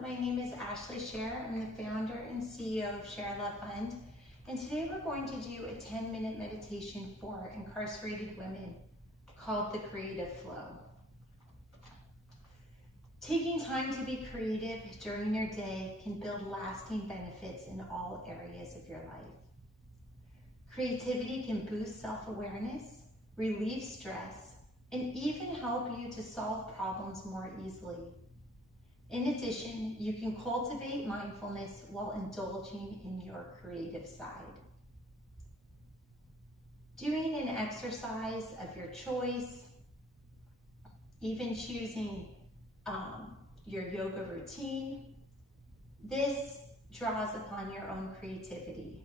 my name is Ashley Scher. I'm the founder and CEO of Share Love Fund. And today we're going to do a 10-minute meditation for incarcerated women called the Creative Flow. Taking time to be creative during your day can build lasting benefits in all areas of your life. Creativity can boost self-awareness, relieve stress, and even help you to solve problems more easily. In addition, you can cultivate mindfulness while indulging in your creative side. Doing an exercise of your choice, even choosing your yoga routine, this draws upon your own creativity.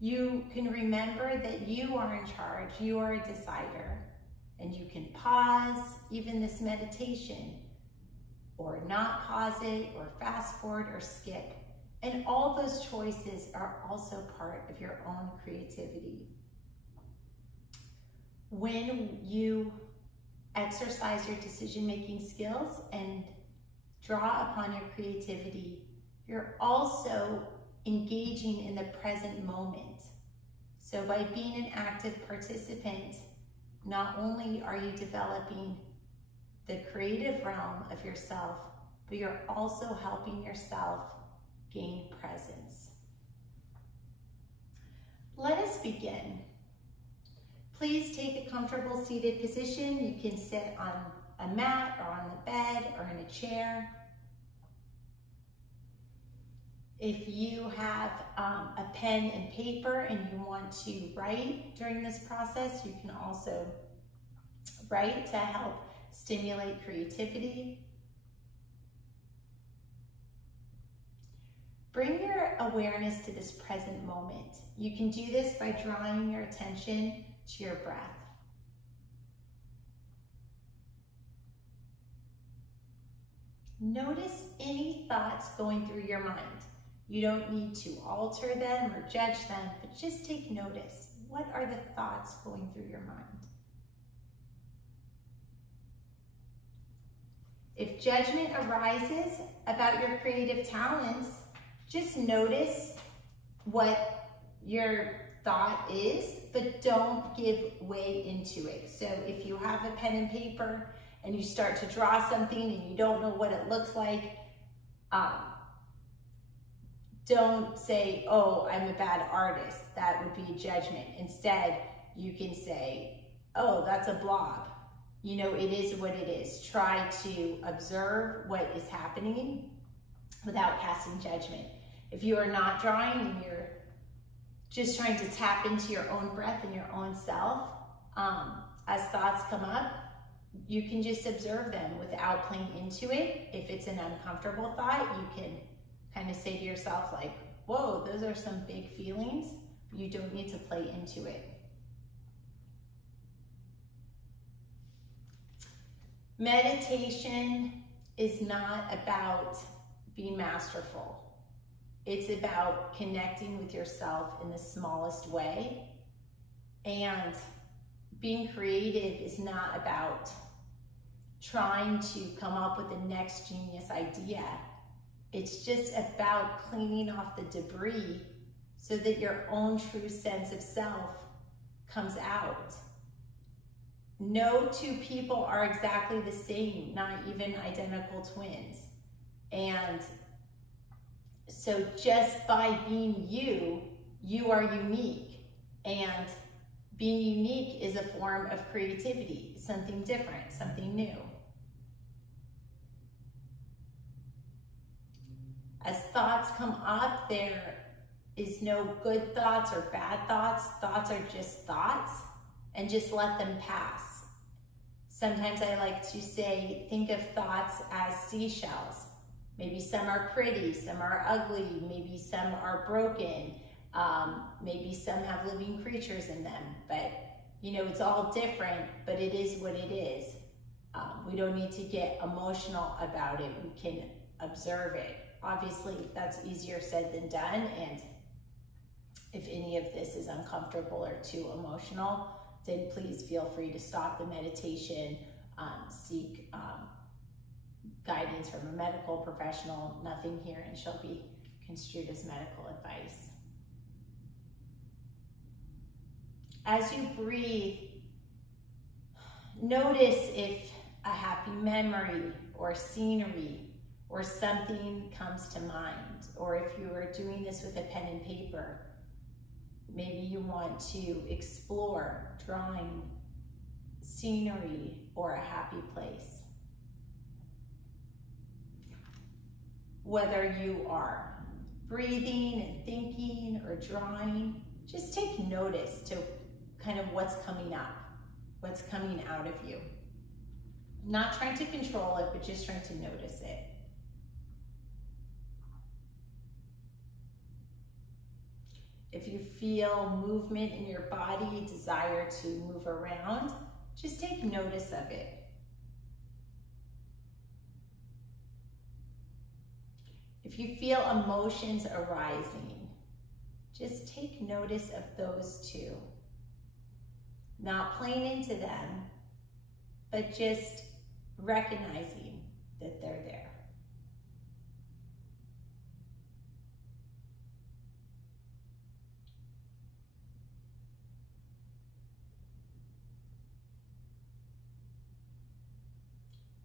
You can remember that you are in charge, you are a decider, and you can pause even this meditation, or not pause it, or fast forward, or skip. And all those choices are also part of your own creativity. When you exercise your decision-making skills and draw upon your creativity, you're also engaging in the present moment. So by being an active participant, not only are you developing the creative realm of yourself, but you're also helping yourself gain presence. Let us begin. Please take a comfortable seated position. You can sit on a mat or on the bed or in a chair. If you have a pen and paper and you want to write during this process, you can also write to help stimulate creativity. Bring your awareness to this present moment. You can do this by drawing your attention to your breath. Notice any thoughts going through your mind. You don't need to alter them or judge them, but just take notice. What are the thoughts going through your mind? If judgment arises about your creative talents, just notice what your thought is, but don't give way into it. So if you have a pen and paper and you start to draw something and you don't know what it looks like, don't say, oh, I'm a bad artist. That would be a judgment. Instead, you can say, oh, that's a blob. You know, it is what it is. Try to observe what is happening without casting judgment. If you are not drawing and you're just trying to tap into your own breath and your own self, as thoughts come up, you can just observe them without playing into it. If it's an uncomfortable thought, you can kind of say to yourself like, whoa, those are some big feelings. You don't need to play into it. Meditation is not about being masterful. It's about connecting with yourself in the smallest way. And being creative is not about trying to come up with the next genius idea. It's just about cleaning off the debris so that your own true sense of self comes out. No two people are exactly the same, not even identical twins. And so just by being you, you are unique. And being unique is a form of creativity, something different, something new. As thoughts come up, there is no good thoughts or bad thoughts. Thoughts are just thoughts, and just let them pass. Sometimes I like to say, think of thoughts as seashells. Maybe some are pretty, some are ugly, maybe some are broken, maybe some have living creatures in them. But you know, it's all different, but it is what it is. We don't need to get emotional about it. We can observe it. Obviously, that's easier said than done, and if any of this is uncomfortable or too emotional, then please feel free to stop the meditation, seek guidance from a medical professional. Nothing here and shall be construed as medical advice. As you breathe, notice if a happy memory or scenery or something comes to mind, or if you are doing this with a pen and paper, maybe you want to explore drawing scenery or a happy place. Whether you are breathing and thinking or drawing, just take notice to kind of what's coming up, what's coming out of you. Not trying to control it, but just trying to notice it. If you feel movement in your body, desire to move around, just take notice of it. If you feel emotions arising, just take notice of those too. Not playing into them, but just recognizing that they're there.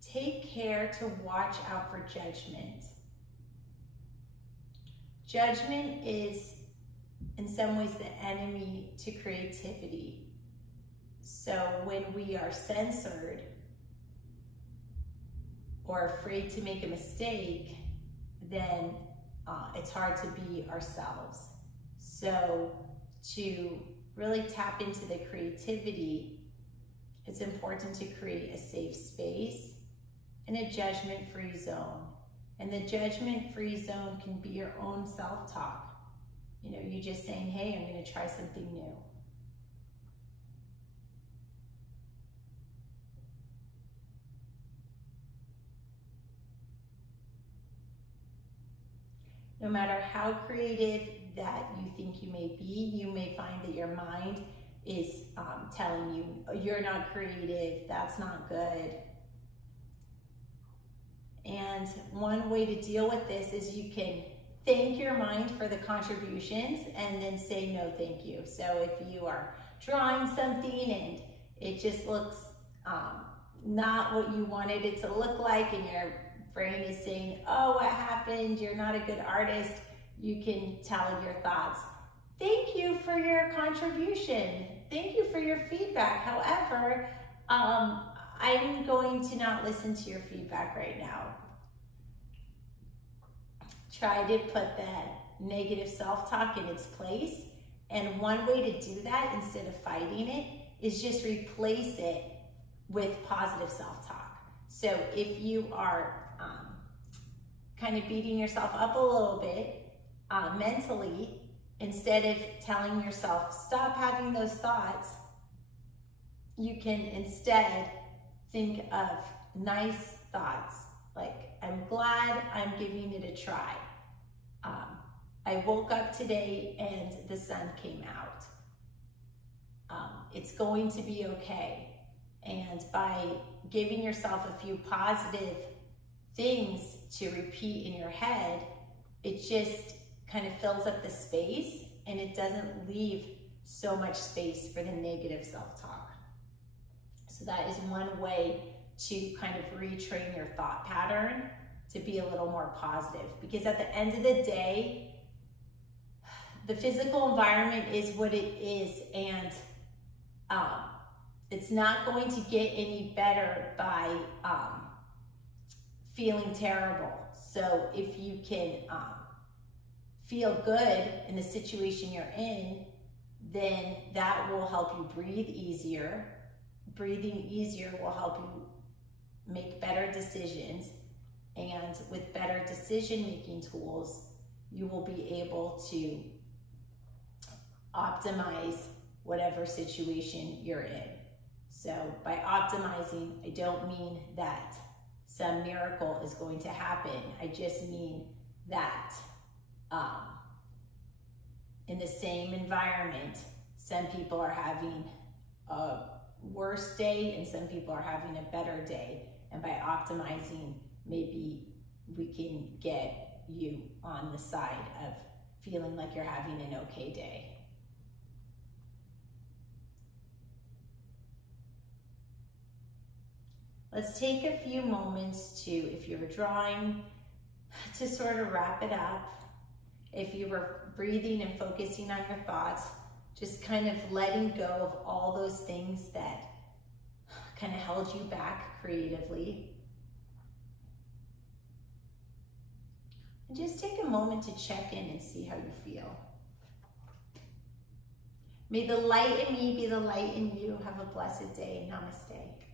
Take care to watch out for judgment. Judgment is, in some ways, the enemy to creativity. So when we are censored or afraid to make a mistake, then it's hard to be ourselves. So to really tap into the creativity, it's important to create a safe space and a judgment-free zone. And the judgment-free zone can be your own self-talk. You know, you just saying, hey, I'm gonna try something new. No matter how creative that you think you may be, you may find that your mind is telling you, oh, you're not creative, that's not good. And one way to deal with this is you can thank your mind for the contributions and then say no thank you. So if you are drawing something and it just looks not what you wanted it to look like, and your brain is saying, oh, what happened? You're not a good artist. You can tell your thoughts, thank you for your contribution. Thank you for your feedback. However, I'm going to not listen to your feedback right now. Try to put that negative self-talk in its place. And one way to do that, instead of fighting it, is just replace it with positive self-talk. So if you are kind of beating yourself up a little bit mentally, instead of telling yourself, stop having those thoughts, you can instead think of nice thoughts, like, I'm glad I'm giving it a try. I woke up today and the sun came out. It's going to be okay. And by giving yourself a few positive things to repeat in your head, it just kind of fills up the space and it doesn't leave so much space for the negative self-talk. So that is one way to kind of retrain your thought pattern to be a little more positive. Because at the end of the day, the physical environment is what it is, and it's not going to get any better by feeling terrible. So if you can feel good in the situation you're in, then that will help you breathe easier. Breathing easier will help you make better decisions. And with better decision-making tools, you will be able to optimize whatever situation you're in. So by optimizing, I don't mean that some miracle is going to happen. I just mean that in the same environment, some people are having a worse day and some people are having a better day. And by optimizing, maybe we can get you on the side of feeling like you're having an okay day. Let's take a few moments to, if you're drawing, to sort of wrap it up. If you were breathing and focusing on your thoughts, just kind of letting go of all those things that kind of held you back creatively. And just take a moment to check in and see how you feel. May the light in me be the light in you. Have a blessed day. Namaste.